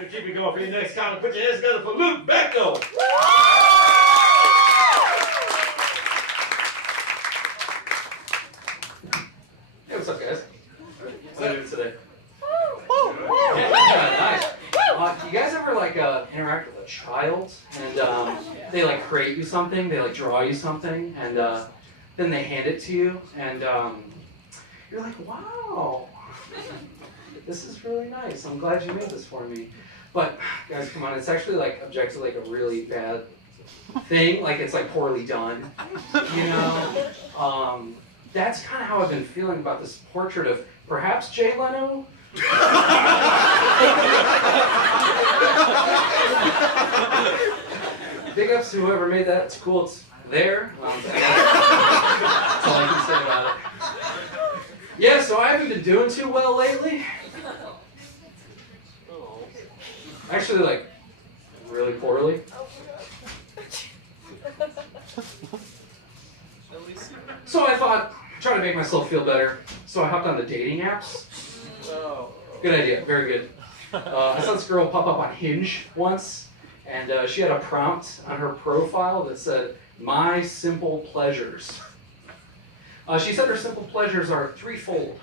We're gonna keep it going for your next comment. Put your hands together for Luke Bechtel. Hey, what's up, guys? What's up today? Yeah, nice. You guys ever like interact with a child and they like create you something, they like draw you something, and then they hand it to you, and you're like, wow, this is really nice. I'm glad you made this for me. But guys, come on, it's actually like objectively like a really bad thing. Like it's like poorly done, you know. That's kind of how I've been feeling about this portrait of perhaps Jay Leno. Big ups to whoever made that. It's cool. It's there. That's all I can say about it. Yeah, so I haven't been doing too well lately. Actually, like, really poorly. So I thought, try to make myself feel better. So I hopped on the dating apps. Good idea, very good. I saw this girl pop up on Hinge once, and she had a prompt on her profile that said, "My simple pleasures." She said her simple pleasures are threefold: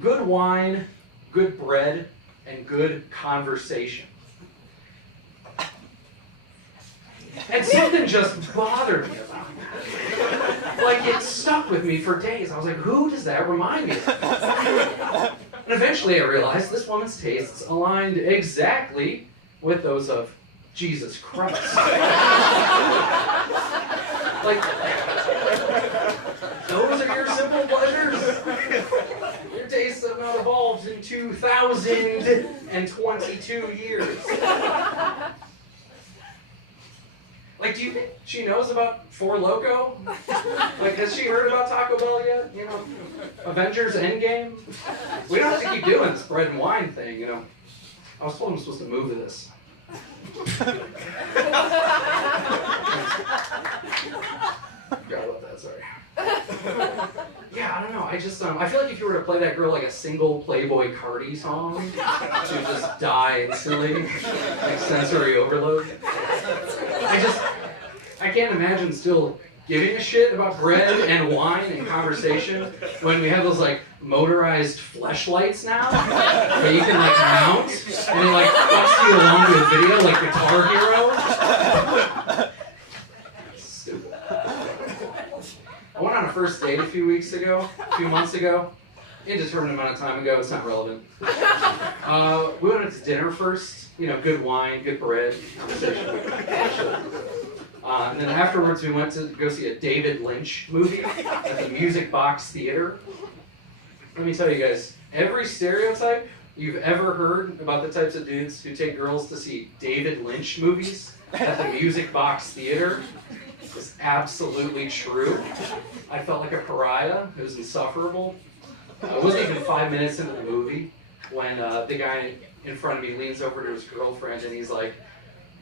good wine, good bread, and good conversation. And something just bothered me about that. Like, it stuck with me for days. I was like, who does that remind me of? And eventually I realized this woman's tastes aligned exactly with those of Jesus Christ. Like, those are your simple pleasures? Your tastes have not evolved in 2,022 years. Like, do you think she knows about Four Loko? Like, has she heard about Taco Bell yet? You know, Avengers Endgame? We don't have to keep doing this bread and wine thing, you know. I was told I'm supposed to move to this. Forgot about that, sorry. Yeah, I don't know. I just, I feel like if you were to play that girl like a single Playboy Cardi song, she would just die instantly, like sensory overload. I can't imagine still giving a shit about bread and wine and conversation when we have those like motorized fleshlights now that you can like mount and it like fucks you along to a video like Guitar Hero. Stupid. I went on a first date a few months ago, indeterminate amount of time ago, it's not relevant. We went out to dinner first, you know, good wine, good bread, conversation. And then afterwards we went to go see a David Lynch movie at the Music Box Theater. Let me tell you guys, every stereotype you've ever heard about the types of dudes who take girls to see David Lynch movies at the Music Box Theater is absolutely true. I felt like a pariah. It was insufferable. It wasn't even 5 minutes into the movie when the guy in front of me leans over to his girlfriend and he's like,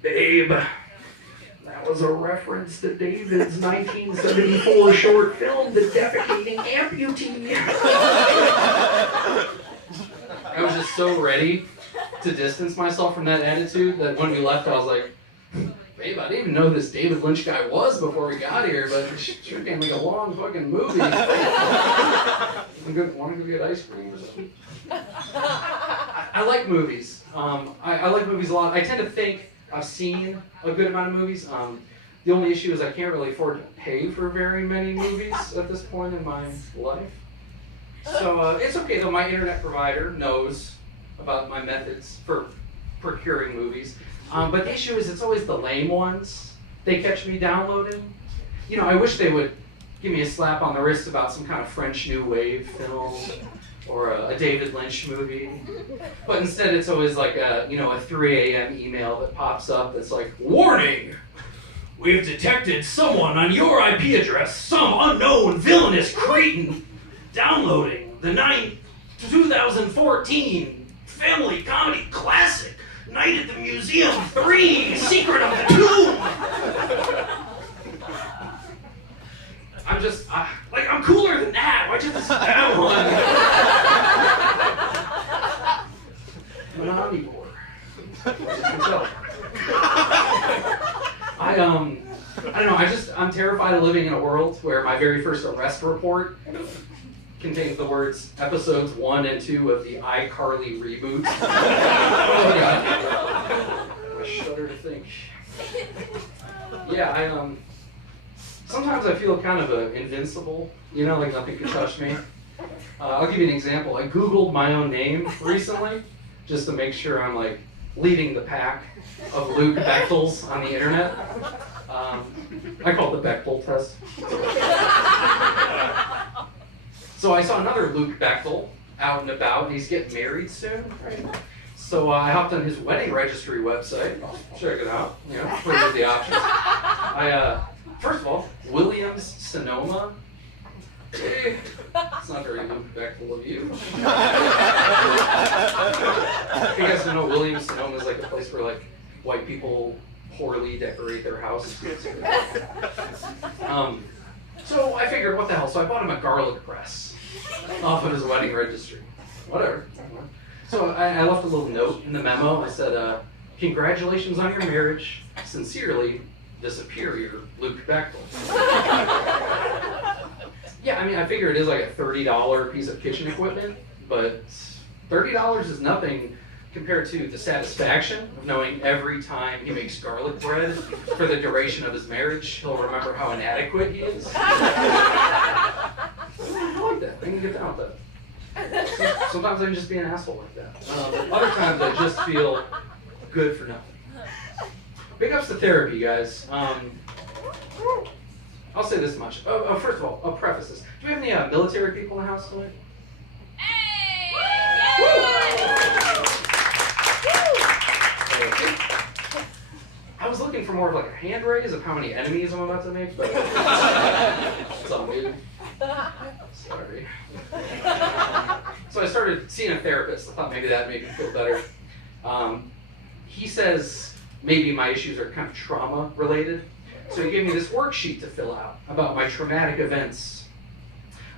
"Babe, that was a reference to David's 1974 short film, The Defecating Amputee." I was just so ready to distance myself from that attitude that when we left I was like, "Babe, I didn't even know who this David Lynch guy was before we got here, but it sure came like a long fucking movie." Want to go get ice cream or something? I like movies. I like movies a lot. I tend to think I've seen a good amount of movies. The only issue is I can't really afford to pay for very many movies at this point in my life. So it's okay though, my internet provider knows about my methods for procuring movies. But the issue is it's always the lame ones they catch me downloading. You know, I wish they would give me a slap on the wrist about some kind of French New Wave film or a David Lynch movie. But instead it's always like a 3 a.m. email that pops up that's like, "Warning! We've detected someone on your IP address, some unknown villainous cretin, downloading the 2014 family comedy classic, Night at the Museum 3, Secret of the Tomb." I'm cooler than that. Why'd you have to sit that one? I'm an omnivore. I don't know, I'm terrified of living in a world where my very first arrest report contains the words episodes 1 and 2 of the iCarly reboot. Oh god. I shudder to think. Yeah, sometimes I feel kind of invincible, you know, like nothing can touch me. I'll give you an example. I Googled my own name recently, just to make sure I'm like leading the pack of Luke Bechtels on the internet. I call it the Bechtel test. So I saw another Luke Bechtel out and about, and he's getting married soon, right? So I hopped on his wedding registry website. Check it out, you know, look at the options. First of all, Williams Sonoma. It's not very Luke Bechtel of you. If you guys don't know, Williams Sonoma is like a place where like white people poorly decorate their house. So I figured, what the hell? So I bought him a garlic press off of his wedding registry. Whatever. So I left a little note in the memo. I said, congratulations on your marriage. Sincerely, the superior Luke Bechtel. Yeah, I mean, I figure it is like a $30 piece of kitchen equipment, but $30 is nothing compared to the satisfaction of knowing every time he makes garlic bread for the duration of his marriage, he'll remember how inadequate he is. I like that. I can get down with that. Sometimes I can just be an asshole like that. Other times I just feel good for nothing. Big ups to therapy, guys. I'll say this much. First of all, I'll preface this. Do we have any military people in the house tonight? Hey! I was looking for more of like a hand raise of how many enemies I'm about to make, but it's all good. Sorry. So I started seeing a therapist. I thought maybe that'd make me feel better. He says maybe my issues are kind of trauma related. So he gave me this worksheet to fill out about my traumatic events.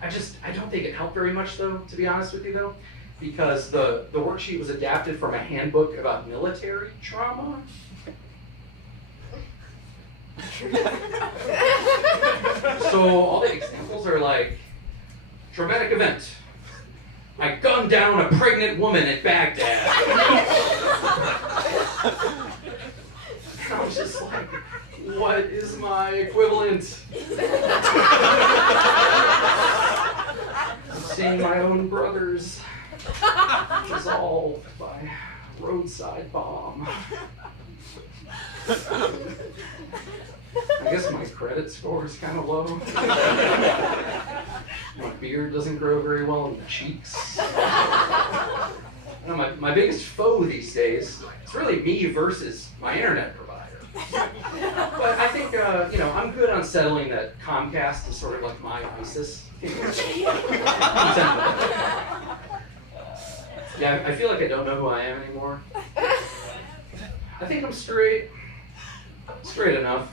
I don't think it helped very much though, to be honest with you though, because the worksheet was adapted from a handbook about military trauma. So all the examples are like, traumatic event. I gunned down a pregnant woman at Baghdad. And I was just like, what is my equivalent? Seeing my own brothers dissolved by roadside bomb. I guess my credit score is kind of low. My beard doesn't grow very well in the cheeks. My biggest foe these days is really me versus my internet provider. But I think, I'm good on settling that Comcast is sort of like my ISIS. Yeah, I feel like I don't know who I am anymore. I think I'm straight. Straight enough.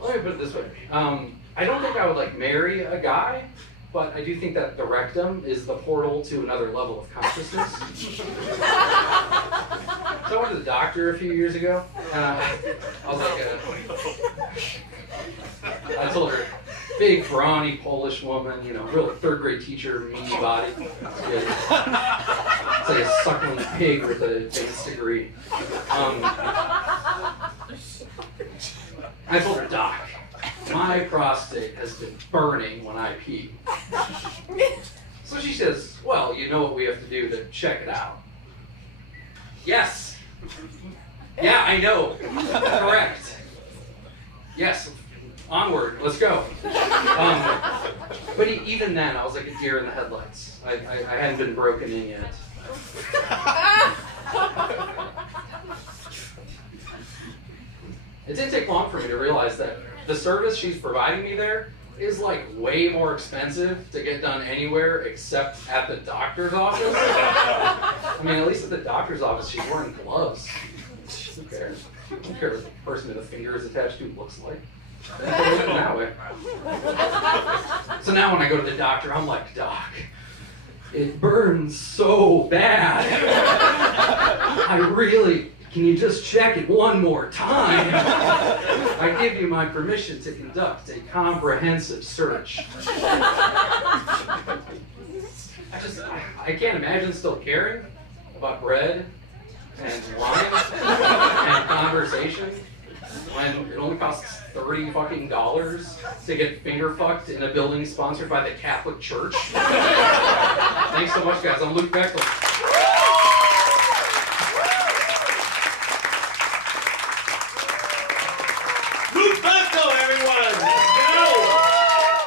Let me put it this way. I don't think I would like marry a guy, but I do think that the rectum is the portal to another level of consciousness. So I went to the doctor a few years ago, and I was like, I told her, big, brawny Polish woman, real third grade teacher, meaty body. It's like a suckling pig with an advanced degree. I told her, Doc, my prostate has been burning when I pee. So she says, well, you know what we have to do to check it out. Yes. Yeah, I know. Correct. Yes. Onward. Let's go. But even then, I was like a deer in the headlights. I hadn't been broken in yet. It didn't take long for me to realize that the service she's providing me there is like way more expensive to get done anywhere except at the doctor's office. I mean, at least at the doctor's office, she's wearing gloves. Who cares? I don't care what the person with a finger is attached to looks like. That way. So now when I go to the doctor, I'm like, Doc, it burns so bad. Can you just check it one more time? I give you my permission to conduct a comprehensive search. I can't imagine still caring about bread and wine and conversation when it only costs $30 fucking to get finger fucked in a building sponsored by the Catholic Church. Thanks so much, guys. I'm Luke Bechtel.